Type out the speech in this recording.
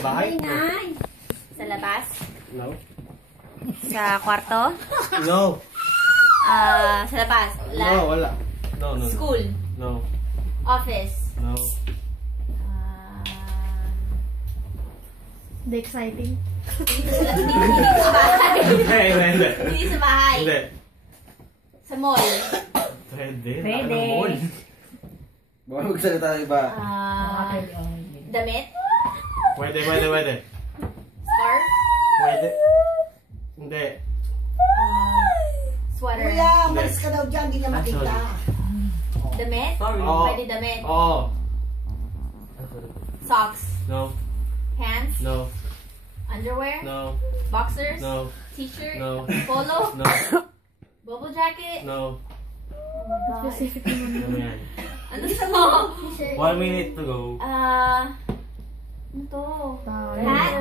Bahay? Sa labas? No. Sa kwarto? No. Sa labas? No, wala. No. School? No. Office? No. The exciting. Hindi sa bahay. Hindi. Hindi sa bahay. Hindi. Sa mall? Pwede. Pwede. Baka magsalita ng iba. Damit? Pwede. Scarf? Pwede. Hindi. Sweater? Kuya, umalis ka daw dyan, hindi niya makita. Damit? Oo. Pwede damit? Oo. Socks? No. Pants? No. Underwear? No. Boxers? No. T-shirt? No. Polo? No. Bubble jacket? No. Specific naman. Ano yan? Ano sa mo? 1 minute to go. Ano to? Hat?